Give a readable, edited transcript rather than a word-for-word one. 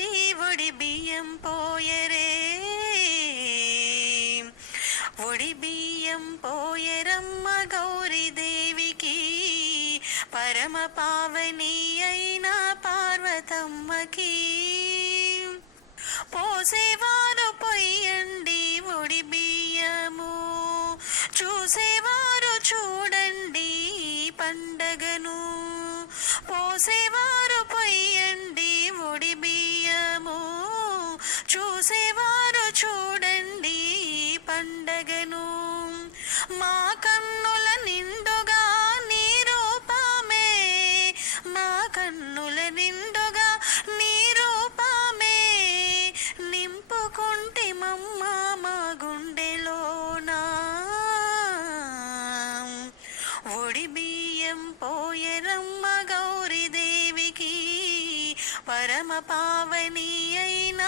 వచ్చి ఒడి బియ్యం పోయరే, ఒడి బియ్యం పోయరమ్మ గౌరీదేవికి, పరమ పావని అయిన పార్వతమ్మకి. పోసేవారు పొయ్యండి ఒడి బియ్యము, చూసేవారు చూడండి పండగను. పోసేవారు పొయ్యండి ఒడి బియ్యము, చూసేవారు చూడండి పండగను. మా కన్నుల నిండుగా నీ రూపమే, మా కన్నుల నిండుగా నీ రూపమే, నింపుకుంటే మమ్మ మా గుండెలోనా. ఒడి బియ్యం పోయరమ్మ గౌరీదేవికి, పరమ పావని అయిన